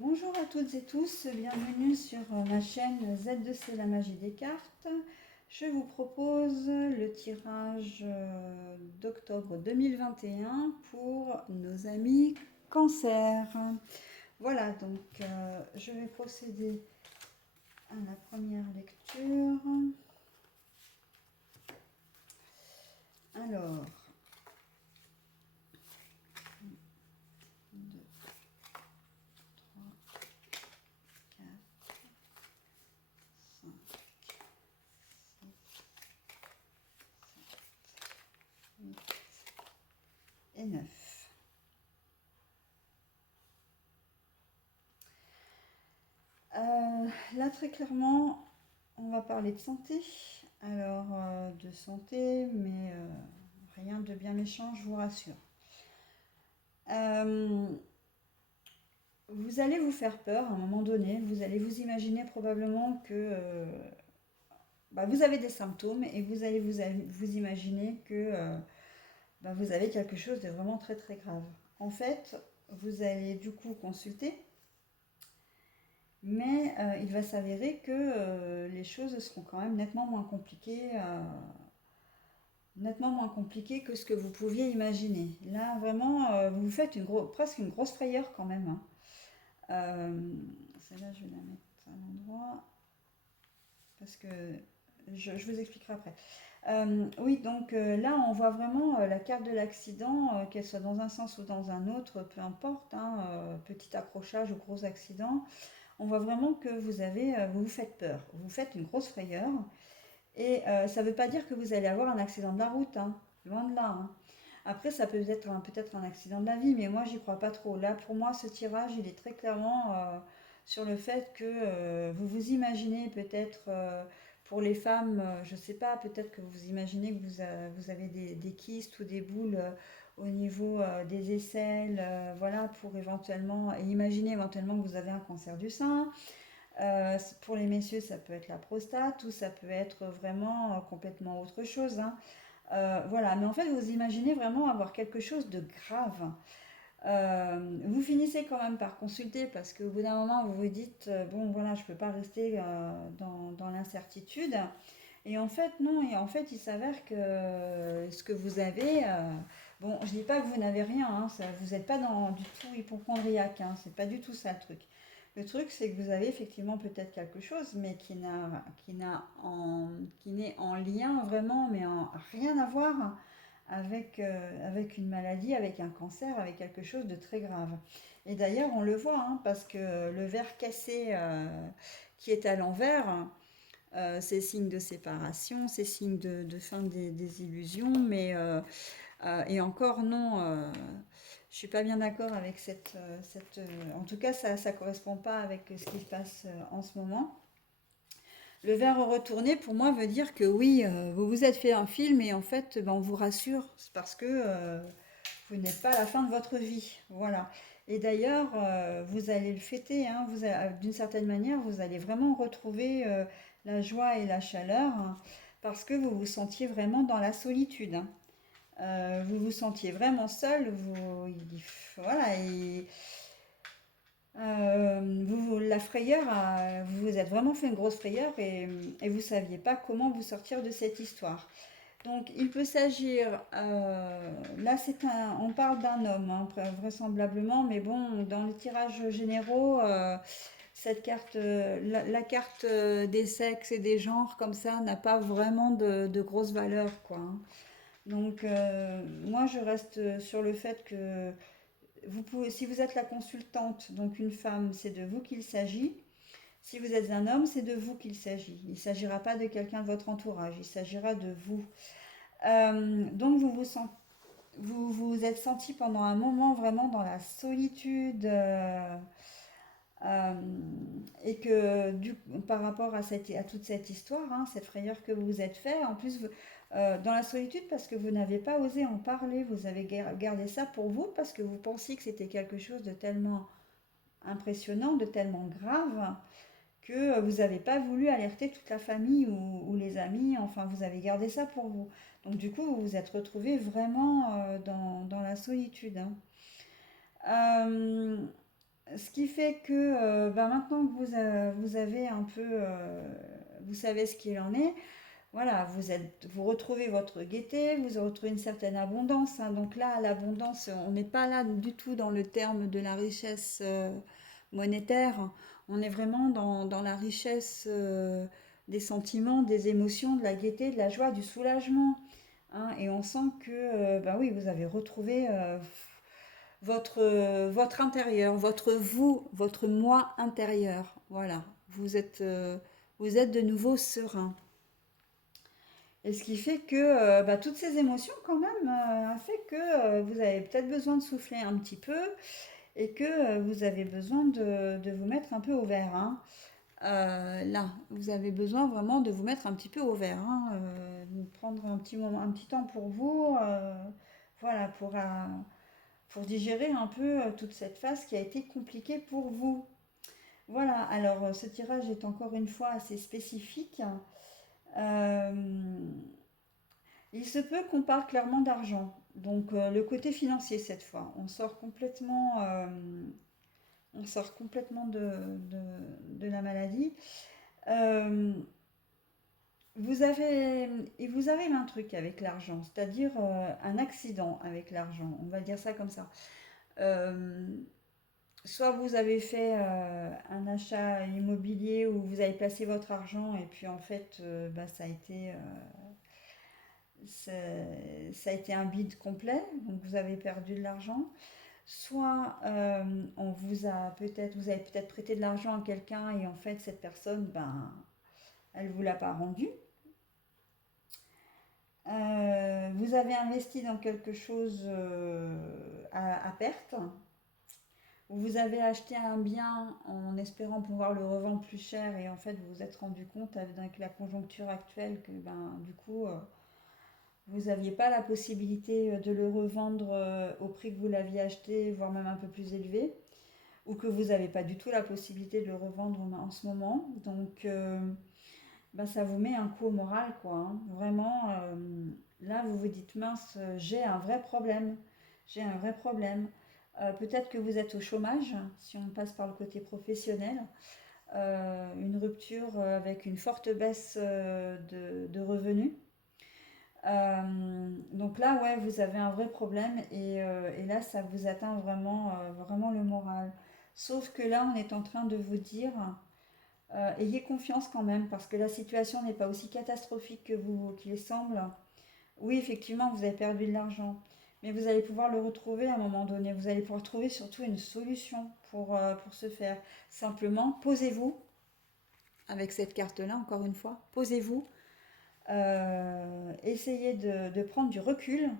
Bonjour à toutes et tous, bienvenue sur ma chaîne Z2C La Magie des Cartes. Je vous propose le tirage d'octobre 2021 pour nos amis Cancer. Voilà, donc je vais procéder à la première lecture. Alors, 2, 3, 4, 5, 8 et 9. Là, très clairement, on va parler de santé. Alors, de santé, mais rien de bien méchant, je vous rassure. Vous allez vous faire peur à un moment donné. Vous allez vous imaginer probablement que vous avez des symptômes et vous allez vous imaginer que vous avez quelque chose de vraiment très très grave. En fait, vous allez du coup consulter, mais il va s'avérer que les choses seront quand même nettement moins compliquées que ce que vous pouviez imaginer. Là, vraiment, vous vous faites presque une grosse frayeur quand même, hein. Celle-là, je vais la mettre à l'endroit parce que je vous expliquerai après. Oui, donc là, on voit vraiment la carte de l'accident, qu'elle soit dans un sens ou dans un autre, peu importe, hein, petit accrochage ou gros accident. On voit vraiment que vous vous faites peur, vous vous faites une grosse frayeur. Et ça ne veut pas dire que vous allez avoir un accident de la route, hein, loin de là, hein. Après, ça peut être peut-être un accident de la vie, mais moi, j'y crois pas trop. Là, pour moi, ce tirage, il est très clairement sur le fait que vous vous imaginez peut-être, pour les femmes, je sais pas, peut-être que vous imaginez que vous avez des kystes ou des boules au niveau des aisselles, voilà, pour éventuellement, et imaginez éventuellement que vous avez un cancer du sein. Pour les messieurs, ça peut être la prostate ou ça peut être vraiment complètement autre chose, hein. Voilà, mais en fait, vous imaginez vraiment avoir quelque chose de grave. Vous finissez quand même par consulter parce qu'au bout d'un moment, vous vous dites, bon voilà, je ne peux pas rester dans l'incertitude. Et en fait, non, et en fait, il s'avère que ce que vous avez, bon, je dis pas que vous n'avez rien, hein, vous n'êtes pas du tout hypochondriaque, hein, c'est pas du tout ça le truc. Le truc, c'est que vous avez effectivement peut-être quelque chose, mais qui n'est en lien vraiment, mais en rien à voir avec une maladie, avec un cancer, avec quelque chose de très grave. Et d'ailleurs, on le voit, hein, parce que le verre cassé qui est à l'envers, c'est signe de séparation, c'est signe de fin des illusions, mais et encore non, je suis pas bien d'accord avec en tout cas, ça correspond pas avec ce qui se passe en ce moment. Le verre retourné, pour moi, veut dire que oui, vous vous êtes fait un film et en fait, on vous rassure, c'est parce que vous n'êtes pas à la fin de votre vie. Voilà. Et d'ailleurs, vous allez le fêter, hein, d'une certaine manière, vous allez vraiment retrouver la joie et la chaleur, hein, parce que vous vous sentiez vraiment dans la solitude, hein. Vous vous sentiez vraiment seul, voilà, et la frayeur, vous vous êtes vraiment fait une grosse frayeur et vous ne saviez pas comment vous sortir de cette histoire. Donc, il peut s'agir, là on parle d'un homme, hein, vraisemblablement, mais bon, dans les tirages généraux, cette carte, la carte des sexes et des genres comme ça n'a pas vraiment de grosse valeur, quoi, hein. Donc, moi, je reste sur le fait que si vous êtes la consultante, donc une femme, c'est de vous qu'il s'agit. Si vous êtes un homme, c'est de vous qu'il s'agit. Il ne s'agira pas de quelqu'un de votre entourage, il s'agira de vous. Donc vous vous êtes senti pendant un moment vraiment dans la solitude, euh, et que par rapport à toute cette histoire, hein, cette frayeur que vous vous êtes fait, en plus dans la solitude parce que vous n'avez pas osé en parler, vous avez gardé ça pour vous parce que vous pensiez que c'était quelque chose de tellement impressionnant, de tellement grave que vous n'avez pas voulu alerter toute la famille ou les amis, enfin vous avez gardé ça pour vous. Donc du coup vous vous êtes retrouvé vraiment dans la solitude, hein. Euh, Ce qui fait que maintenant que vous avez un peu, vous savez ce qu'il en est, voilà, vous retrouvez votre gaieté, vous retrouvez une certaine abondance, hein. Donc là, l'abondance, on n'est pas là du tout dans le terme de la richesse monétaire. On est vraiment dans la richesse des sentiments, des émotions, de la gaieté, de la joie, du soulagement, hein. Et on sent que, oui, vous avez retrouvé votre intérieur, votre vous, votre moi intérieur. Voilà, vous êtes de nouveau serein. Et ce qui fait que toutes ces émotions, quand même, a fait que vous avez peut-être besoin de souffler un petit peu et que vous avez besoin de vous mettre un peu au vert, hein. Là, vous avez besoin vraiment de vous mettre un petit peu au vert, hein, de prendre un petit moment, un petit temps pour vous, voilà, pour digérer un peu toute cette phase qui a été compliquée pour vous. Voilà, alors ce tirage est encore une fois assez spécifique. Euh, il se peut qu'on parle clairement d'argent. Donc le côté financier cette fois. On sort complètement de la maladie. Euh, il vous arrive un truc avec l'argent, c'est-à-dire un accident avec l'argent. On va dire ça comme ça. Euh, Soit vous avez fait un achat immobilier où vous avez placé votre argent et puis en fait ça a été un bide complet, donc vous avez perdu de l'argent. Soit vous avez peut-être prêté de l'argent à quelqu'un et en fait cette personne, elle vous l'a pas rendu. Vous avez investi dans quelque chose à perte. Vous avez acheté un bien en espérant pouvoir le revendre plus cher et en fait vous vous êtes rendu compte avec la conjoncture actuelle que du coup vous n'aviez pas la possibilité de le revendre au prix que vous l'aviez acheté, voire même un peu plus élevé, ou que vous n'avez pas du tout la possibilité de le revendre en ce moment. Donc ça vous met un coup au moral, quoi, hein. Vraiment, là vous vous dites mince, j'ai un vrai problème. J'ai un vrai problème. Peut-être que vous êtes au chômage, si on passe par le côté professionnel. Une rupture avec une forte baisse de revenus. Donc là, ouais, vous avez un vrai problème et là, ça vous atteint vraiment, vraiment le moral. Sauf que là, on est en train de vous dire, ayez confiance quand même, parce que la situation n'est pas aussi catastrophique que vous qu'il semble. Oui, effectivement, vous avez perdu de l'argent, mais vous allez pouvoir le retrouver à un moment donné. Vous allez pouvoir trouver surtout une solution pour ce faire. Simplement, posez-vous avec cette carte-là, encore une fois, posez-vous, essayez de prendre du recul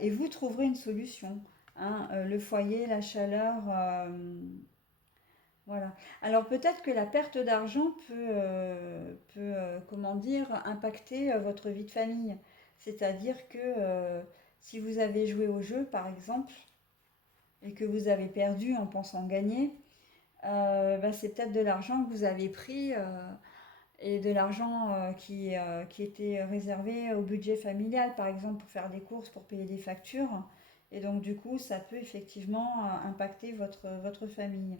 et vous trouverez une solution, hein. Le foyer, la chaleur, voilà. Alors peut-être que la perte d'argent comment dire, impacter votre vie de famille. C'est-à-dire que si vous avez joué au jeu, par exemple, et que vous avez perdu en pensant gagner, c'est peut-être de l'argent que vous avez pris et de l'argent qui était réservé au budget familial, par exemple, pour faire des courses, pour payer des factures. Et donc, du coup, ça peut effectivement impacter votre famille.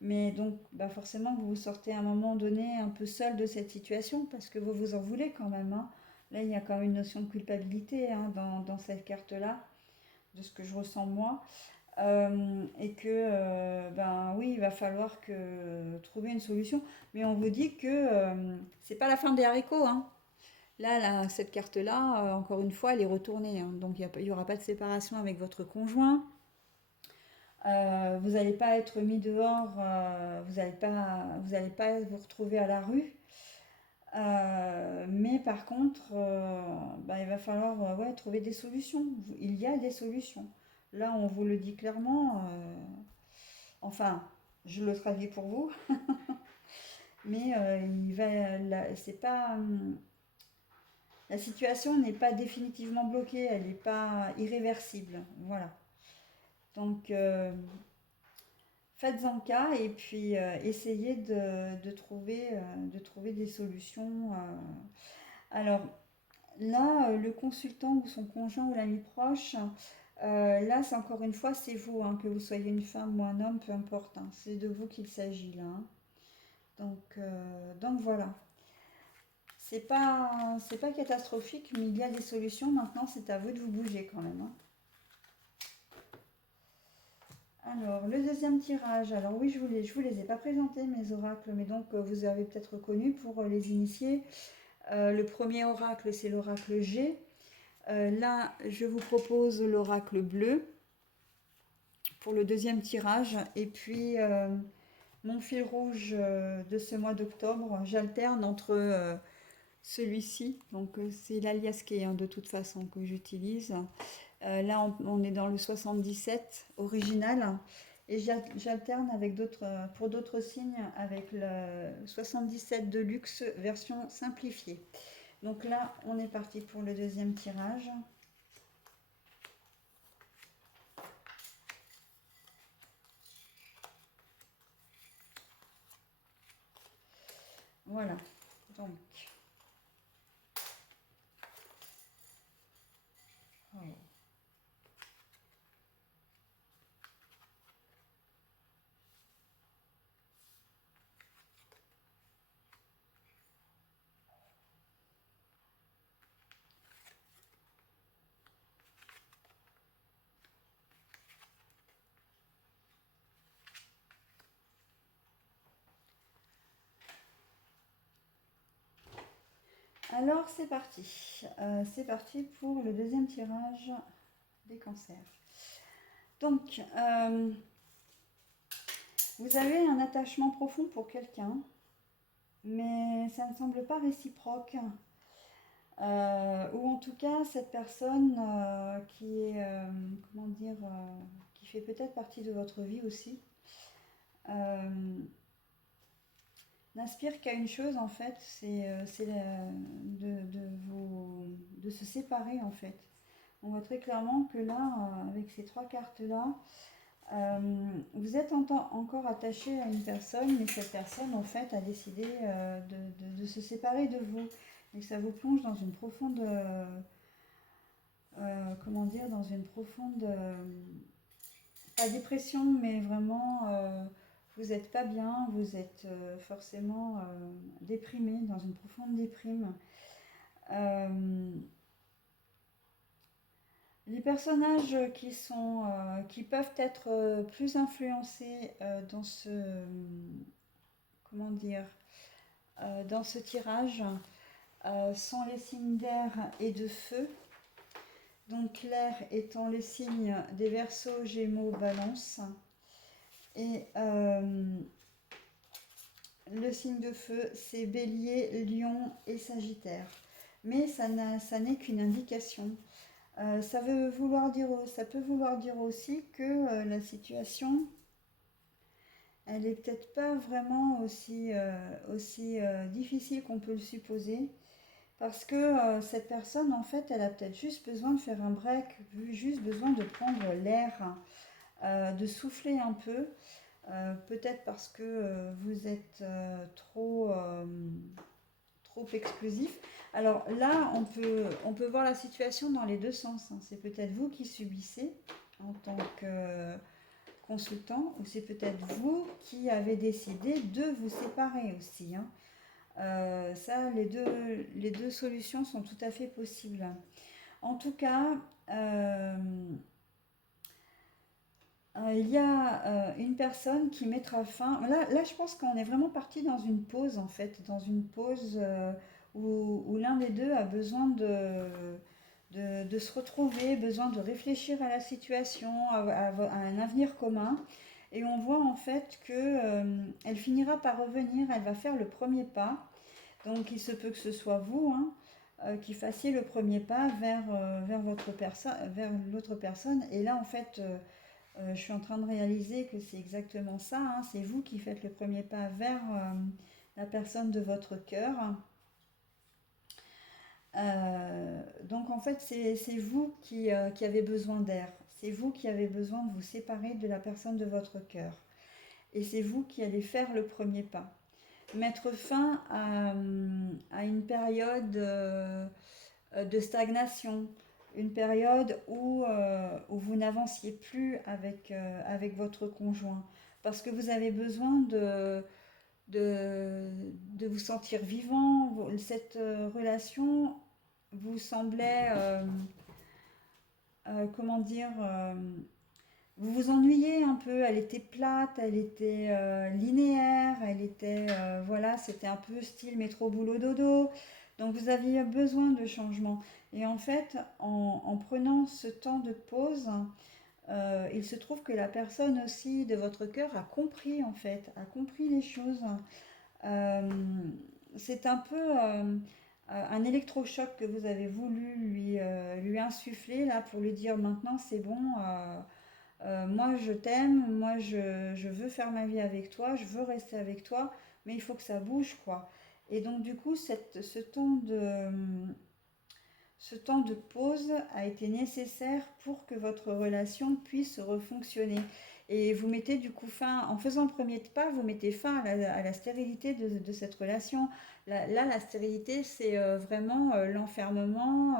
Mais donc, forcément, vous vous sortez à un moment donné un peu seul de cette situation parce que vous vous en voulez quand même, hein. Là, il y a quand même une notion de culpabilité, hein, dans cette carte-là, de ce que je ressens moi. Et que, oui, il va falloir trouver une solution. Mais on vous dit que c'est pas la fin des haricots, hein. Là, cette carte-là, encore une fois, elle est retournée, hein. Donc, il n'y aura pas de séparation avec votre conjoint. Vous n'allez pas être mis dehors, vous n'allez pas vous retrouver à la rue. Mais par contre, il va falloir ouais, trouver des solutions. Il y a des solutions. Là, on vous le dit clairement. Enfin, je le traduis pour vous. Mais c'est pas, la situation n'est pas définitivement bloquée. Elle n'est pas irréversible. Voilà. Donc, faites-en cas et puis essayez de trouver des solutions. Alors là, le consultant ou son conjoint ou l'ami proche, Là, c'est encore une fois, c'est vous, hein, que vous soyez une femme ou un homme, peu importe, hein, c'est de vous qu'il s'agit là, hein. Donc voilà. C'est pas catastrophique, mais il y a des solutions. Maintenant, c'est à vous de vous bouger quand même, hein. Alors, le deuxième tirage. Alors oui, je vous les ai pas présentés, mes oracles, mais donc vous avez peut-être reconnu pour les initiés. Le premier oracle, c'est l'oracle G. Là, je vous propose l'oracle bleu pour le deuxième tirage. Et puis, mon fil rouge de ce mois d'octobre, j'alterne entre celui-ci. Donc, c'est l'alias qui est, hein, de toute façon que j'utilise. Là, on est dans le 77 original. Et j'alterne avec pour d'autres signes avec le 77 de luxe version simplifiée. Donc là, on est parti pour le deuxième tirage. Voilà. Donc, oh. Alors, c'est parti. C'est parti pour le deuxième tirage des cancers. Donc, vous avez un attachement profond pour quelqu'un, mais ça ne semble pas réciproque. Ou en tout cas, cette personne qui est, comment dire, qui fait peut-être partie de votre vie aussi, euh, n'aspire qu'à une chose en fait, c'est de se séparer en fait. On voit très clairement que là, avec ces trois cartes-là, vous êtes encore attaché à une personne, mais cette personne en fait a décidé de se séparer de vous. Et ça vous plonge dans une profonde, comment dire, dans une profonde, pas dépression, mais vraiment, vous n'êtes pas bien, vous êtes forcément déprimé, dans une profonde déprime. Euh, les personnages qui peuvent être plus influencés dans comment dire, dans ce tirage sont les signes d'air et de feu. Donc l'air étant les signes des Verseaux, Gémeaux, Balance. Et le signe de feu, c'est Bélier, Lion et Sagittaire. Mais ça n'est qu'une indication. Ça peut vouloir dire aussi que la situation, elle est peut-être pas vraiment aussi difficile qu'on peut le supposer. Parce que cette personne, en fait, elle a peut-être juste besoin de faire un break, juste besoin de prendre l'air, de souffler un peu. Peut-être parce que vous êtes trop explosif. Alors là, on peut voir la situation dans les deux sens, hein. C'est peut-être vous qui subissez en tant que consultant, ou c'est peut-être vous qui avez décidé de vous séparer aussi, hein. Ça, les deux solutions sont tout à fait possibles. En tout cas, il y a une personne qui mettra fin. Là, je pense qu'on est vraiment parti dans une pause, en fait, dans une pause où l'un des deux a besoin de se retrouver, besoin de réfléchir à la situation, à un avenir commun. Et on voit en fait que elle finira par revenir, elle va faire le premier pas. Donc il se peut que ce soit vous, hein, qui fassiez le premier pas vers l'autre personne. Et là, en fait, je suis en train de réaliser que c'est exactement ça, hein. C'est vous qui faites le premier pas vers la personne de votre cœur. Donc en fait, c'est vous qui avez besoin d'air. C'est vous qui avez besoin de vous séparer de la personne de votre cœur. Et c'est vous qui allez faire le premier pas. Mettre fin à une période de stagnation une période où vous n'avanciez plus avec votre conjoint, parce que vous avez besoin de vous sentir vivant. Cette relation vous semblait, comment dire, vous vous ennuyez un peu, elle était plate, elle était linéaire, elle était, voilà, c'était un peu style métro boulot dodo. Donc vous aviez besoin de changement. Et en fait, en prenant ce temps de pause, il se trouve que la personne aussi de votre cœur a compris en fait, a compris les choses. Euh, c'est un peu un électrochoc que vous avez voulu lui insuffler là pour lui dire maintenant c'est bon. Moi je t'aime, moi je veux faire ma vie avec toi, je veux rester avec toi, mais il faut que ça bouge quoi. Et donc du coup ce temps de pause a été nécessaire pour que votre relation puisse refonctionner. Et vous mettez du coup fin, en faisant le premier pas, vous mettez fin à la stérilité de cette relation. La stérilité, c'est vraiment l'enfermement,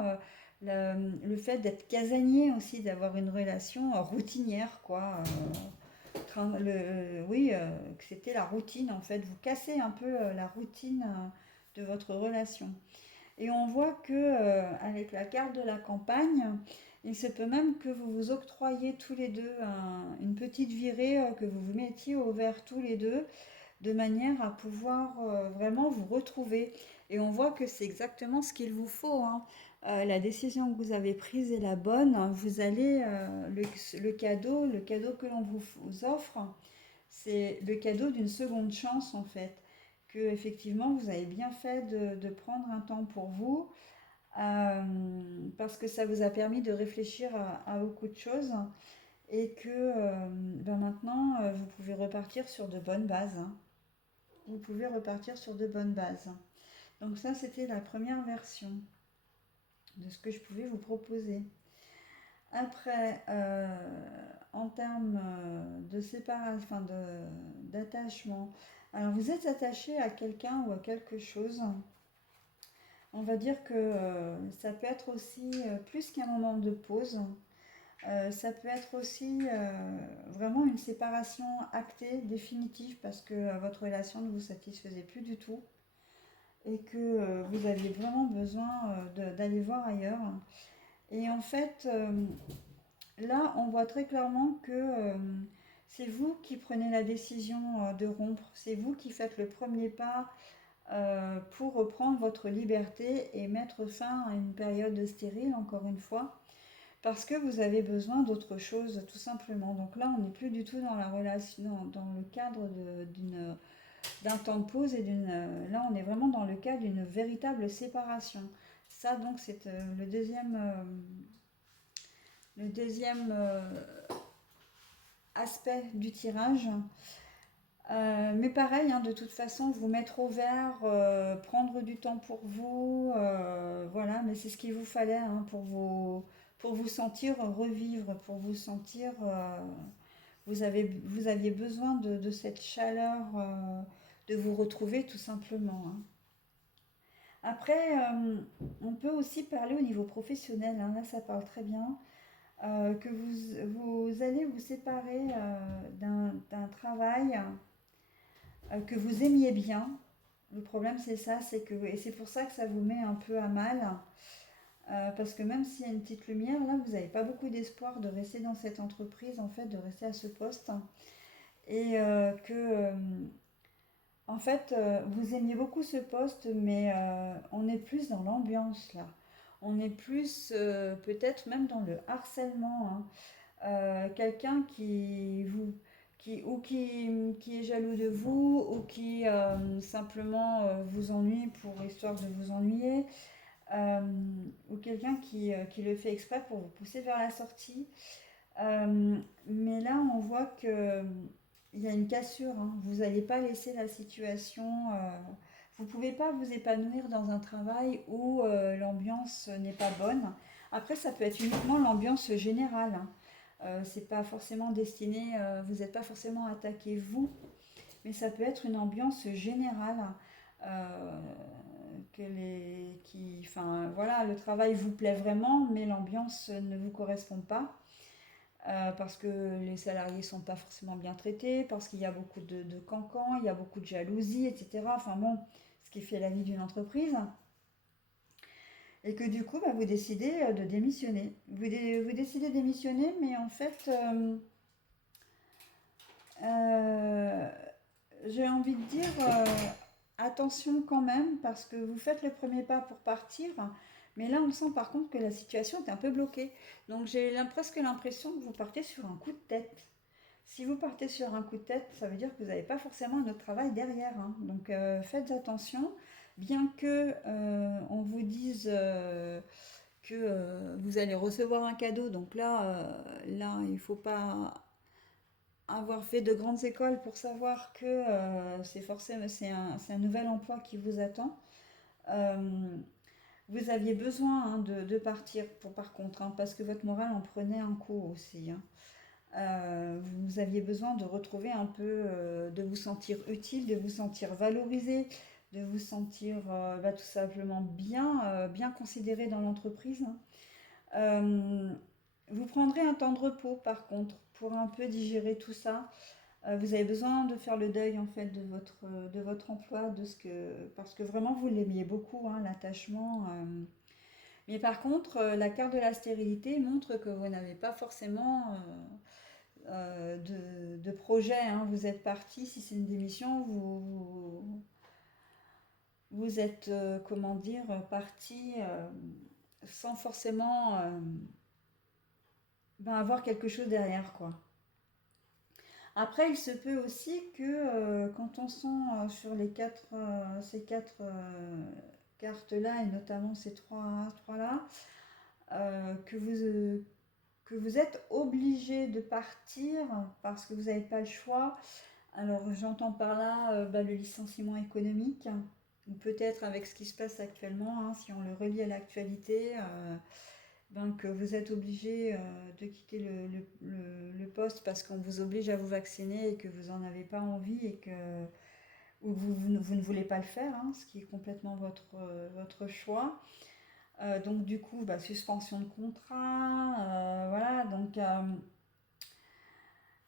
le fait d'être casanier aussi, d'avoir une relation routinière, quoi. Oui, que c'était la routine en fait. Vous cassez un peu la routine de votre relation. Et on voit que avec la carte de la campagne, il se peut même que vous vous octroyiez tous les deux une petite virée, que vous vous mettiez au vert tous les deux, de manière à pouvoir vraiment vous retrouver. Et on voit que c'est exactement ce qu'il vous faut, hein. La décision que vous avez prise est la bonne. Vous allez, le cadeau que l'on vous offre, c'est le cadeau d'une seconde chance en fait. Que effectivement vous avez bien fait de prendre un temps pour vous, euh, parce que ça vous a permis de réfléchir à beaucoup de choses et que ben maintenant vous pouvez repartir sur de bonnes bases, hein. Vous pouvez repartir sur de bonnes bases. Donc ça c'était la première version de ce que je pouvais vous proposer. Après, en termes de séparation, enfin d'attachement, alors vous êtes attaché à quelqu'un ou à quelque chose. On va dire que ça peut être aussi plus qu'un moment de pause. Ça peut être aussi vraiment une séparation actée, définitive, parce que votre relation ne vous satisfaisait plus du tout et que vous aviez vraiment besoin d'aller voir ailleurs. Et en fait, là, on voit très clairement que c'est vous qui prenez la décision de rompre, c'est vous qui faites le premier pas pour reprendre votre liberté et mettre fin à une période stérile, encore une fois, parce que vous avez besoin d'autre chose, tout simplement. Donc là, on n'est plus du tout dans la relation, dans le cadre d'un temps de pause là, on est vraiment dans le cadre d'une véritable séparation. Ça, donc, c'est le deuxième aspect du tirage. Mais pareil, hein, de toute façon, vous mettre au vert, prendre du temps pour vous, voilà, mais c'est ce qu'il vous fallait hein, pour vous sentir revivre, pour vous sentir, vous aviez besoin de cette chaleur, de vous retrouver tout simplement, hein. Après, on peut aussi parler au niveau professionnel, hein, là ça parle très bien, que vous allez vous séparer d'un travail que vous aimiez bien. Le problème c'est ça, c'est que, et c'est pour ça que ça vous met un peu à mal, parce que même s'il y a une petite lumière, là vous n'avez pas beaucoup d'espoir de rester dans cette entreprise, en fait, de rester à ce poste, et en fait, vous aimiez beaucoup ce poste, mais on est plus dans l'ambiance là. On est plus peut-être même dans le harcèlement, hein. Quelqu'un qui est jaloux de vous ou qui simplement vous ennuie pour histoire de vous ennuyer, euh, ou quelqu'un qui le fait exprès pour vous pousser vers la sortie. Mais là, on voit que il y a une cassure, hein. Vous n'allez pas laisser la situation. Vous ne pouvez pas vous épanouir dans un travail où l'ambiance n'est pas bonne. Après, ça peut être uniquement l'ambiance générale, hein. C'est pas forcément destiné, vous n'êtes pas forcément attaqué vous, mais ça peut être une ambiance générale, euh, enfin, voilà, le travail vous plaît vraiment, mais l'ambiance ne vous correspond pas. Parce que les salariés sont pas forcément bien traités, parce qu'il y a beaucoup de cancans, il y a beaucoup de jalousie, etc. Enfin bon, ce qui fait la vie d'une entreprise. Et que du coup, bah, vous décidez de démissionner. Vous décidez de démissionner, mais en fait, euh, j'ai envie de dire attention quand même, parce que vous faites le premier pas pour partir, mais là on sent par contre que la situation est un peu bloquée. Donc j'ai presque l'impression que vous partez sur un coup de tête. Si vous partez sur un coup de tête, ça veut dire que vous n'avez pas forcément un autre travail derrière, hein. Donc faites attention, bien que on vous dise que vous allez recevoir un cadeau. Donc là, il ne faut pas avoir fait de grandes écoles pour savoir que c'est forcément c'est un nouvel emploi qui vous attend. Euh, Vous aviez besoin, hein, de partir par contre, hein, parce que votre morale en prenait un coup aussi, hein. Vous aviez besoin de retrouver un peu, de vous sentir utile, de vous sentir valorisé, de vous sentir bah, tout simplement bien considéré dans l'entreprise, hein. Euh, Vous prendrez un temps de repos par contre pour un peu digérer tout ça. Vous avez besoin de faire le deuil en fait de votre emploi, parce que vraiment vous l'aimiez beaucoup, hein, l'attachement. Mais par contre, la carte de la stérilité montre que vous n'avez pas forcément de projet, hein. Vous êtes parti, si c'est une démission, vous êtes, comment dire, parti sans forcément ben, avoir quelque chose derrière, quoi. Après, il se peut aussi que quand on sent sur ces quatre cartes-là, et notamment ces trois-là, que vous êtes obligé de partir parce que vous n'avez pas le choix. Alors j'entends par là bah, le licenciement économique, ou peut-être avec ce qui se passe actuellement, hein, si on le relie à l'actualité, ben, que vous êtes obligé de quitter le poste parce qu'on vous oblige à vous vacciner et que vous n'en avez pas envie et que ou vous ne voulez pas le faire, hein, ce qui est complètement votre choix. Donc du coup, bah, suspension de contrat, voilà, donc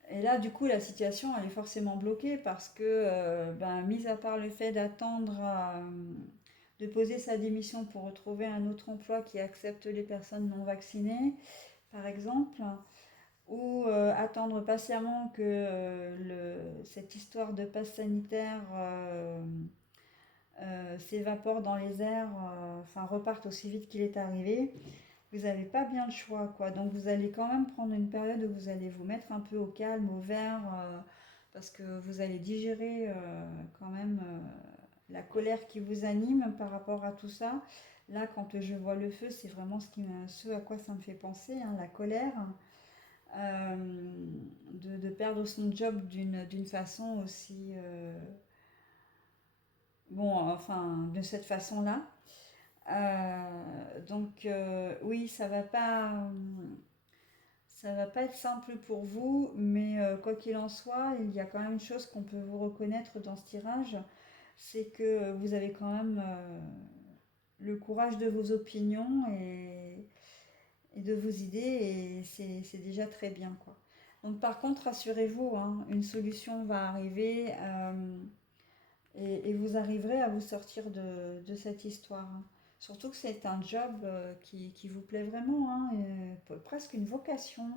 et là, du coup, la situation, elle est forcément bloquée parce que, ben, mis à part le fait d'attendre de poser sa démission pour retrouver un autre emploi qui accepte les personnes non vaccinées, par exemple, ou attendre patiemment que cette histoire de passe sanitaire s'évapore dans les airs, enfin reparte aussi vite qu'il est arrivé, vous n'avez pas bien le choix, quoi. Donc vous allez quand même prendre une période où vous allez vous mettre un peu au calme, au vert, parce que vous allez digérer quand même la colère qui vous anime par rapport à tout ça. Là, quand je vois le feu, c'est vraiment ce à quoi ça me fait penser, hein, la colère, euh, de perdre son job d'une façon aussi, bon, enfin, de cette façon-là. Donc oui, ça va pas être simple pour vous, mais quoi qu'il en soit, il y a quand même une chose qu'on peut vous reconnaître dans ce tirage, c'est que vous avez quand même le courage de vos opinions et de vos idées, et c'est déjà très bien, quoi. Donc par contre, rassurez-vous, hein, une solution va arriver et vous arriverez à vous sortir de cette histoire, hein. Surtout que c'est un job qui vous plaît vraiment, hein, presque une vocation.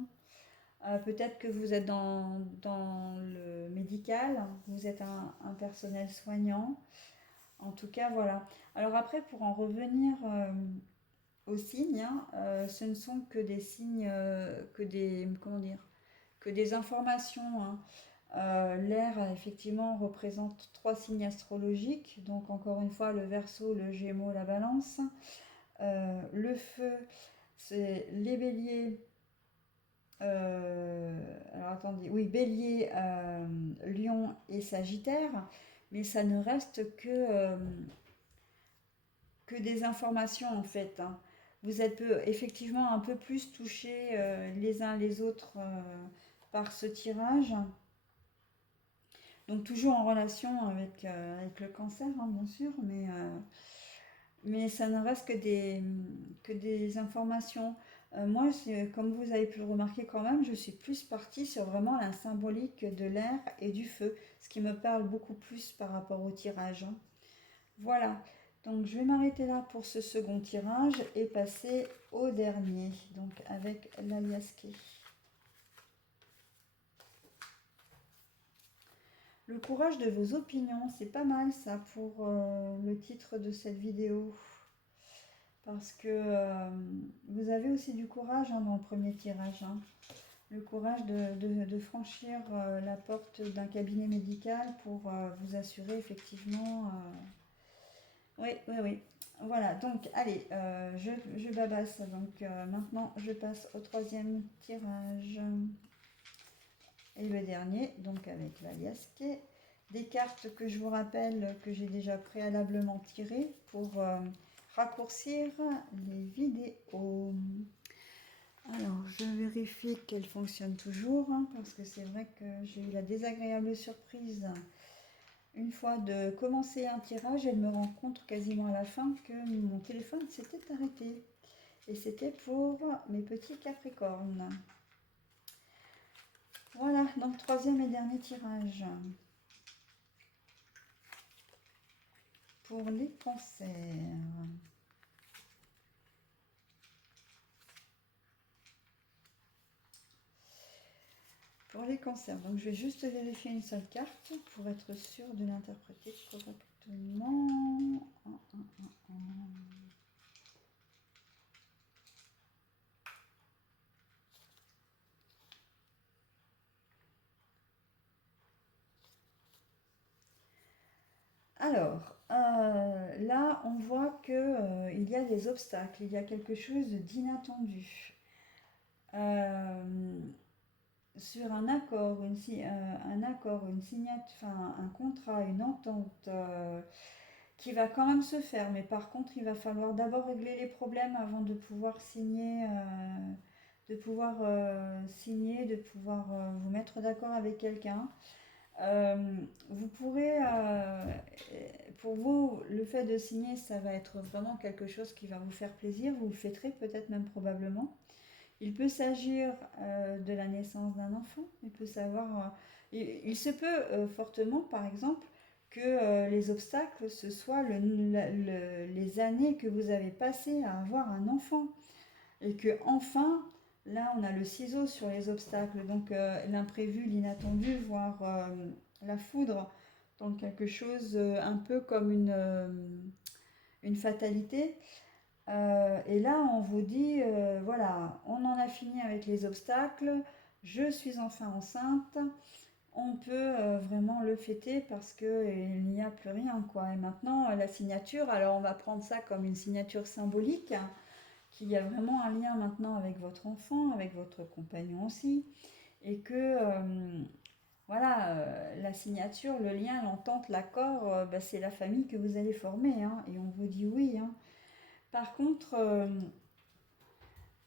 Peut-être que vous êtes dans le médical, vous êtes un personnel soignant. En tout cas, voilà. Alors après, pour en revenir aux signes, hein, ce ne sont que des signes, comment dire, que des informations, hein. L'air, effectivement, représente trois signes astrologiques. Donc, encore une fois, le Verseau, le Gémeaux, la Balance. Le feu, c'est les béliers. Alors, attendez. Oui, bélier, lion et sagittaire. Mais ça ne reste que des informations, en fait, hein. Vous êtes effectivement un peu plus touchés les uns les autres par ce tirage. Donc toujours en relation avec le cancer, hein, bien sûr, mais mais ça ne reste que des informations. Moi, comme vous avez pu le remarquer quand même, je suis plus partie sur vraiment la symbolique de l'air et du feu, ce qui me parle beaucoup plus par rapport au tirage, hein. Voilà, donc je vais m'arrêter là pour ce second tirage et passer au dernier, donc avec l'aliasqué. Le courage de vos opinions, c'est pas mal ça pour le titre de cette vidéo. Parce que vous avez aussi du courage, hein, dans le premier tirage, hein. Le courage de franchir la porte d'un cabinet médical pour vous assurer effectivement. Oui, oui, oui. Voilà, donc allez, je babasse. Donc maintenant, je passe au troisième tirage. Et le dernier, donc avec l'aliasque. Des cartes que je vous rappelle que j'ai déjà préalablement tirées pour raccourcir les vidéos. Alors, je vérifie qu'elle fonctionne toujours, hein, parce que c'est vrai que j'ai eu la désagréable surprise une fois de commencer un tirage et de me rendre compte quasiment à la fin que mon téléphone s'était arrêté. Et c'était pour mes petits capricornes. Voilà, donc troisième et dernier tirage. Pour les cancers. Pour les cancers, donc je vais juste vérifier une seule carte pour être sûr de l'interpréter correctement. Alors, là, on voit que il y a des obstacles, il y a quelque chose d'inattendu. Sur un accord, une signature, enfin, un contrat, une entente qui va quand même se faire, mais par contre, il va falloir d'abord régler les problèmes avant de pouvoir signer, de pouvoir vous mettre d'accord avec quelqu'un. Vous pourrez, pour vous, le fait de signer, ça va être vraiment quelque chose qui va vous faire plaisir, vous le fêterez peut-être même probablement. Il peut s'agir de la naissance d'un enfant, il se peut fortement, par exemple, que les obstacles, ce soit les années que vous avez passées à avoir un enfant. Et que enfin, là, on a le ciseau sur les obstacles, donc l'imprévu, l'inattendu, voire la foudre, donc quelque chose un peu comme une fatalité. Et là, on vous dit, voilà, on en a fini avec les obstacles, je suis enfin enceinte, on peut vraiment le fêter parce qu'il n'y a plus rien, quoi. Et maintenant, la signature, alors on va prendre ça comme une signature symbolique, hein, qu'il y a vraiment un lien maintenant avec votre enfant, avec votre compagnon aussi, et que voilà, la signature, le lien, l'entente, l'accord, bah, c'est la famille que vous allez former, hein, et on vous dit oui, hein. Par contre,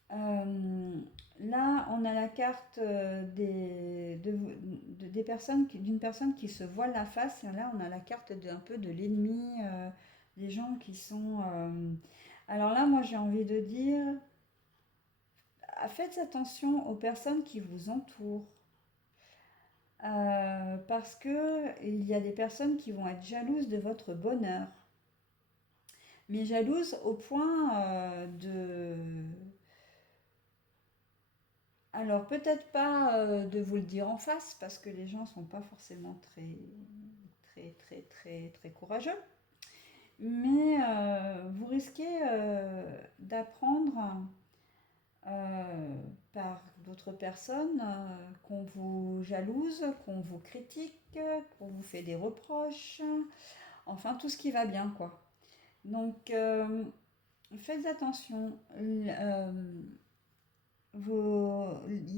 là, on a la carte des personnes, d'une personne qui se voile la face, et là, on a la carte un peu de l'ennemi, des gens qui sont... Alors là, moi, j'ai envie de dire, faites attention aux personnes qui vous entourent. Parce que il y a des personnes qui vont être jalouses de votre bonheur. Mais jalouses au point Alors peut-être pas de vous le dire en face, parce que les gens sont pas forcément très courageux. Mais vous risquez d'apprendre par d'autres personnes qu'on vous jalouse, qu'on vous critique, qu'on vous fait des reproches, enfin tout ce qui va bien, quoi. Donc faites attention. Il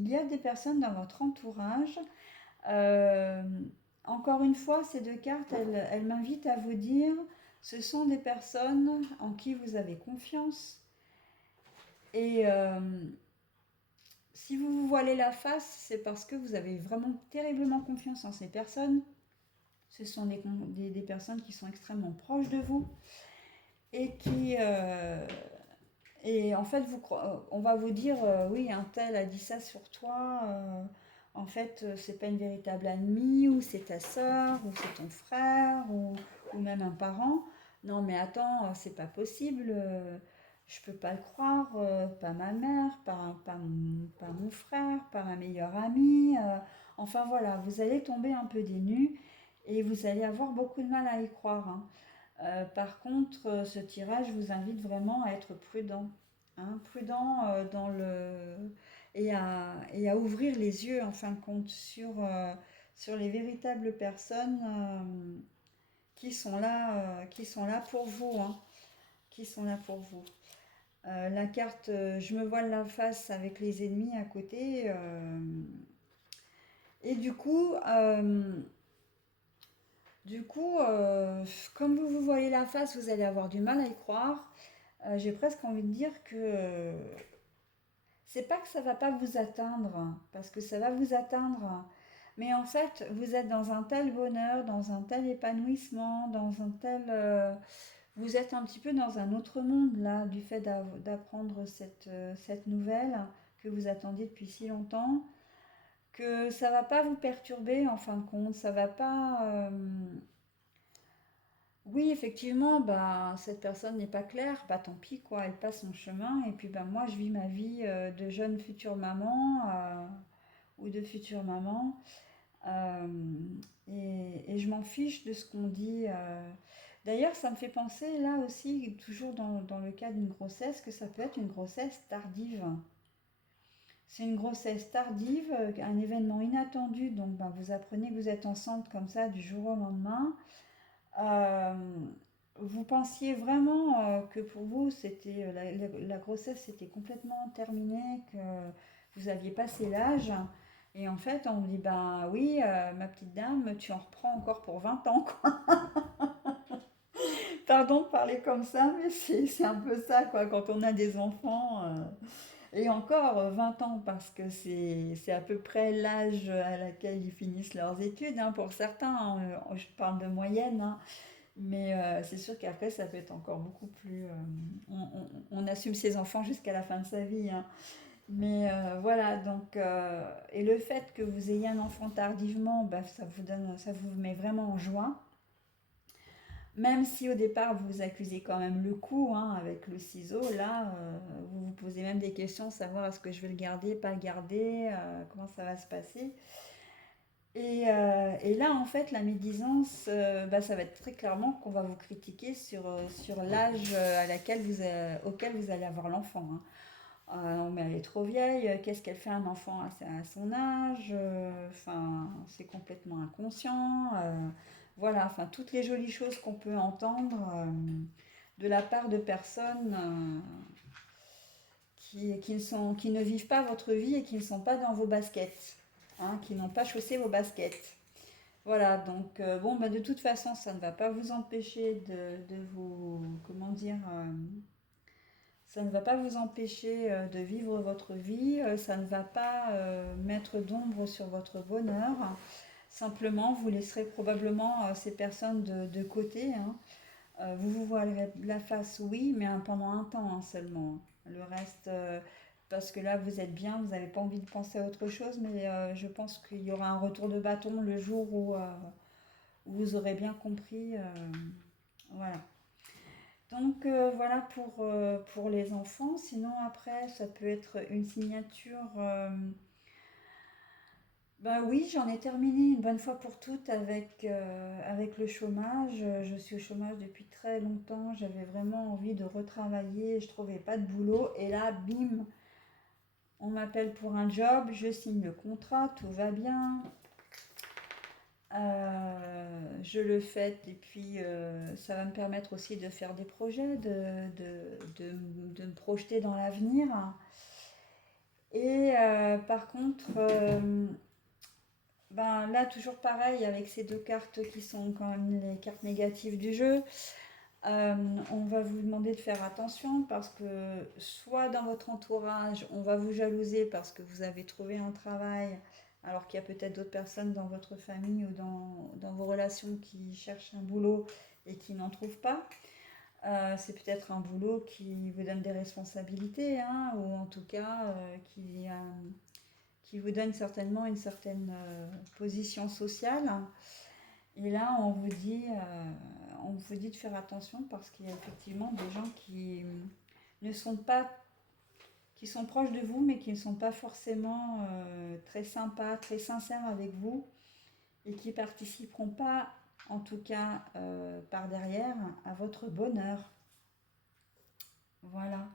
y a des personnes dans votre entourage. euh, Encore une fois, ces deux cartes, elles m'invitent à vous dire, ce sont des personnes en qui vous avez confiance. Et si vous vous voilez la face, c'est parce que vous avez vraiment terriblement confiance en ces personnes. Ce sont des personnes qui sont extrêmement proches de vous. et et en fait, on va vous dire, oui, un tel a dit ça sur toi. En fait, c'est pas une véritable amie, ou c'est ta sœur, ou c'est ton frère, ou même un parent. Non, mais attends, c'est pas possible. Je peux pas le croire. Pas ma mère, pas mon frère, pas ma meilleure amie. Enfin voilà, vous allez tomber un peu des nues et vous allez avoir beaucoup de mal à y croire, hein. Par contre, ce tirage vous invite vraiment à être prudent, hein, prudent et à ouvrir les yeux en fin de compte sur les véritables personnes qui sont là pour vous, hein, qui sont là pour vous. La carte, je me voile la face avec les ennemis à côté, et du coup, comme vous vous voyez la face, vous allez avoir du mal à y croire. J'ai presque envie de dire que c'est pas que ça va pas vous atteindre, parce que ça va vous atteindre, mais en fait, vous êtes dans un tel bonheur, dans un tel épanouissement, dans un tel... vous êtes un petit peu dans un autre monde, là, du fait d'apprendre cette nouvelle que vous attendiez depuis si longtemps, que ça va pas vous perturber en fin de compte, ça va pas... Oui, effectivement, bah, cette personne n'est pas claire, bah tant pis quoi, elle passe son chemin et puis bah, moi je vis ma vie de jeune future maman ou de future maman euh, et je m'en fiche de ce qu'on dit. D'ailleurs, ça me fait penser là aussi, toujours dans le cas d'une grossesse, que ça peut être une grossesse tardive. C'est une grossesse tardive, un événement inattendu, donc bah, vous apprenez que vous êtes enceinte comme ça du jour au lendemain. Euh, Vous pensiez vraiment que pour vous, c'était la grossesse c'était complètement terminé, que vous aviez passé l'âge. Et en fait, on vous dit, ben oui, ma petite dame, tu en reprends encore pour 20 ans, quoi. Pardon de parler comme ça, mais c'est un peu ça, quoi, quand on a des enfants. Et encore 20 ans, parce que c'est à peu près l'âge à laquelle ils finissent leurs études, hein, pour certains, hein, je parle de moyenne, hein. Mais c'est sûr qu'après, ça peut être encore beaucoup plus... on assume ses enfants jusqu'à la fin de sa vie, hein. Mais voilà, donc... et le fait que vous ayez un enfant tardivement, bah, ça vous met vraiment en joie. Même si au départ, vous accusez quand même le coup, hein, avec le ciseau, là, vous vous posez même des questions, savoir est-ce que je vais le garder, pas le garder, comment ça va se passer. Et là, en fait, la médisance, bah, ça va être très clairement qu'on va vous critiquer sur l'âge auquel vous allez avoir l'enfant, hein. Non, mais elle est trop vieille, qu'est-ce qu'elle fait un enfant à son âge? Enfin, c'est complètement inconscient. Voilà, enfin, toutes les jolies choses qu'on peut entendre de la part de personnes qui ne vivent pas votre vie et qui ne sont pas dans vos baskets, hein, qui n'ont pas chaussé vos baskets. Voilà, donc bon, bah, de toute façon, ça ne va pas vous empêcher de vous, comment dire, ça ne va pas vous empêcher de vivre votre vie, ça ne va pas mettre d'ombre sur votre bonheur. Simplement, vous laisserez probablement ces personnes de côté, hein. Vous vous voilerez la face, oui, mais pendant un temps, hein, seulement. Le reste, parce que là, vous êtes bien, vous n'avez pas envie de penser à autre chose, mais je pense qu'il y aura un retour de bâton le jour où vous aurez bien compris. Voilà. Donc voilà pour les enfants. Sinon, après, ça peut être une signature. Ben oui, j'en ai terminé une bonne fois pour toutes avec le chômage. Je suis au chômage depuis très longtemps. J'avais vraiment envie de retravailler. Je trouvais pas de boulot. Et là, bim, on m'appelle pour un job. Je signe le contrat. Tout va bien. Je le fais et puis ça va me permettre aussi de faire des projets, de me projeter dans l'avenir. Et par contre, ben là toujours pareil avec ces deux cartes qui sont quand même les cartes négatives du jeu. Euh, on va vous demander de faire attention parce que soit dans votre entourage, on va vous jalouser parce que vous avez trouvé un travail alors qu'il y a peut-être d'autres personnes dans votre famille ou dans vos relations qui cherchent un boulot et qui n'en trouvent pas. C'est peut-être un boulot qui vous donne des responsabilités, hein, ou en tout cas qui vous donne certainement une certaine position sociale. Et là, on vous dit de faire attention parce qu'il y a effectivement des gens qui ne sont pas, qui sont proches de vous, mais qui ne sont pas forcément très sympas, très sincères avec vous et qui participeront pas, en tout cas par derrière, à votre bonheur. Voilà.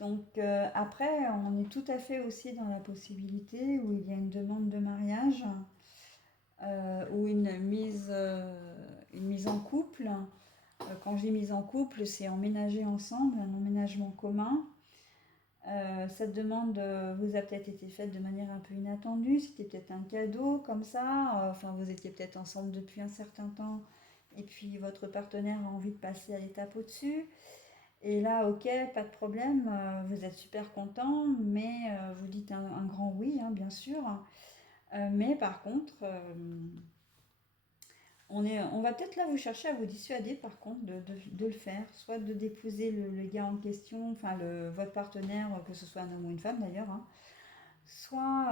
Donc après, on est tout à fait aussi dans la possibilité où il y a une demande de mariage ou une mise en couple. Quand je dis mise en couple, c'est emménager ensemble, un emménagement commun. Cette demande vous a peut-être été faite de manière un peu inattendue, c'était peut-être un cadeau comme ça, enfin vous étiez peut-être ensemble depuis un certain temps et puis votre partenaire a envie de passer à l'étape au-dessus. Et là, ok, pas de problème, vous êtes super content, mais vous dites un grand oui, hein, bien sûr. Mais par contre, on va peut-être là vous chercher à vous dissuader par contre de le faire, soit de d'épouser le gars en question, enfin votre partenaire, que ce soit un homme ou une femme d'ailleurs, hein, soit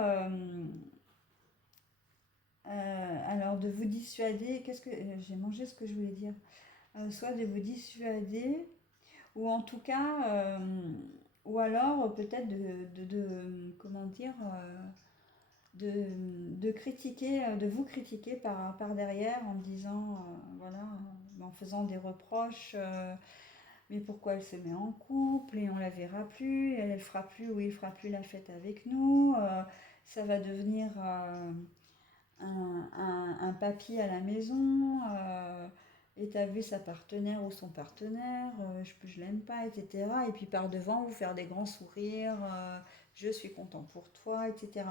alors de vous dissuader, qu'est-ce que j'ai mangé ce que je voulais dire. Soit de vous dissuader, ou en tout cas, ou alors peut-être comment dire, de critiquer, de vous critiquer par derrière en disant, voilà, en faisant des reproches, mais pourquoi elle se met en couple et on la verra plus, elle fera plus ou il fera plus la fête avec nous, ça va devenir un papy à la maison, et t'as vu sa partenaire ou son partenaire, je l'aime pas, etc. Et puis par devant, vous faire des grands sourires, je suis content pour toi, etc.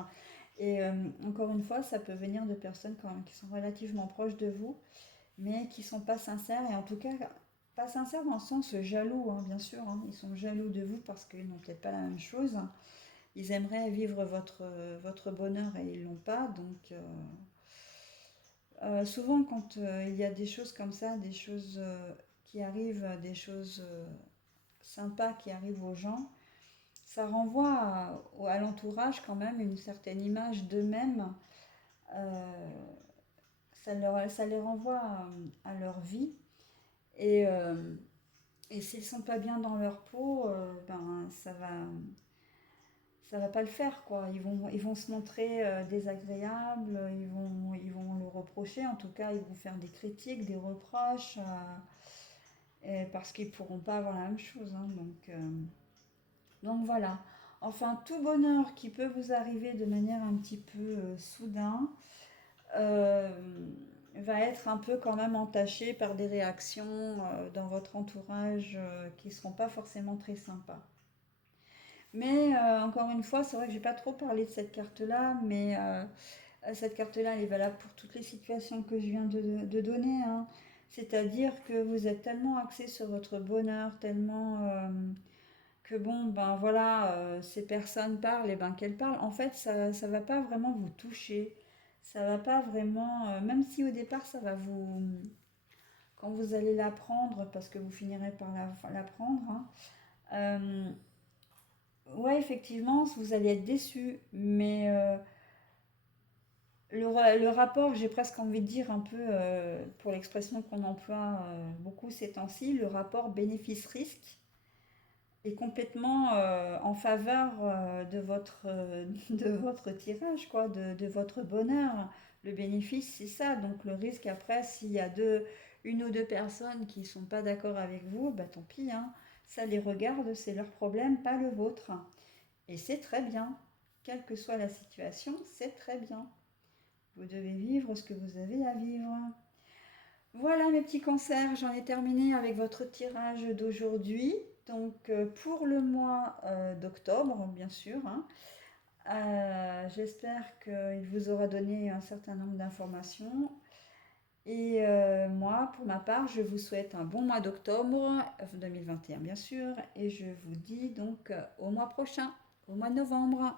Et encore une fois, ça peut venir de personnes quand même qui sont relativement proches de vous, mais qui sont pas sincères, et en tout cas, pas sincères dans le sens jaloux, hein, bien sûr, hein. Ils sont jaloux de vous parce qu'ils n'ont peut-être pas la même chose. Ils aimeraient vivre votre bonheur et ils l'ont pas, donc souvent, quand il y a des choses comme ça, des choses qui arrivent, des choses sympas qui arrivent aux gens, ça renvoie à l'entourage quand même une certaine image d'eux-mêmes. Euh, ça les renvoie à leur vie. Et, euh, et s'ils ne sont pas bien dans leur peau, ben, ça va pas le faire, quoi. Ils vont se montrer désagréables, ils vont le reprocher, en tout cas, ils vont faire des critiques, des reproches, parce qu'ils pourront pas avoir la même chose, hein. Donc voilà. Enfin, tout bonheur qui peut vous arriver de manière un petit peu soudain euh, va être un peu quand même entaché par des réactions dans votre entourage qui ne seront pas forcément très sympas. Mais encore une fois, c'est vrai que j'ai pas trop parlé de cette carte-là, mais cette carte-là, elle est valable pour toutes les situations que je viens de donner, hein. C'est-à-dire que vous êtes tellement axé sur votre bonheur, tellement que bon, ben voilà, ces personnes parlent et ben qu'elles parlent. En fait, ça va pas vraiment vous toucher. Ça va pas vraiment, même si au départ ça va vous, quand vous allez l'apprendre, parce que vous finirez par l'apprendre, hein, euh, ouais, effectivement, vous allez être déçu, mais le rapport, j'ai presque envie de dire un peu, pour l'expression qu'on emploie beaucoup ces temps-ci, le rapport bénéfice-risque est complètement en faveur de votre tirage, quoi, de votre bonheur. Le bénéfice, c'est ça. Donc le risque, après, s'il y a une ou deux personnes qui ne sont pas d'accord avec vous, bah tant pis, hein. Ça les regarde, c'est leur problème, pas le vôtre. Et c'est très bien. Quelle que soit la situation, c'est très bien. Vous devez vivre ce que vous avez à vivre. Voilà mes petits concerts, j'en ai terminé avec votre tirage d'aujourd'hui. Donc pour le mois d'octobre, bien sûr, hein. J'espère qu'il vous aura donné un certain nombre d'informations. Et moi, pour ma part, je vous souhaite un bon mois d'octobre 2021, bien sûr. Et je vous dis donc au mois prochain, au mois de novembre.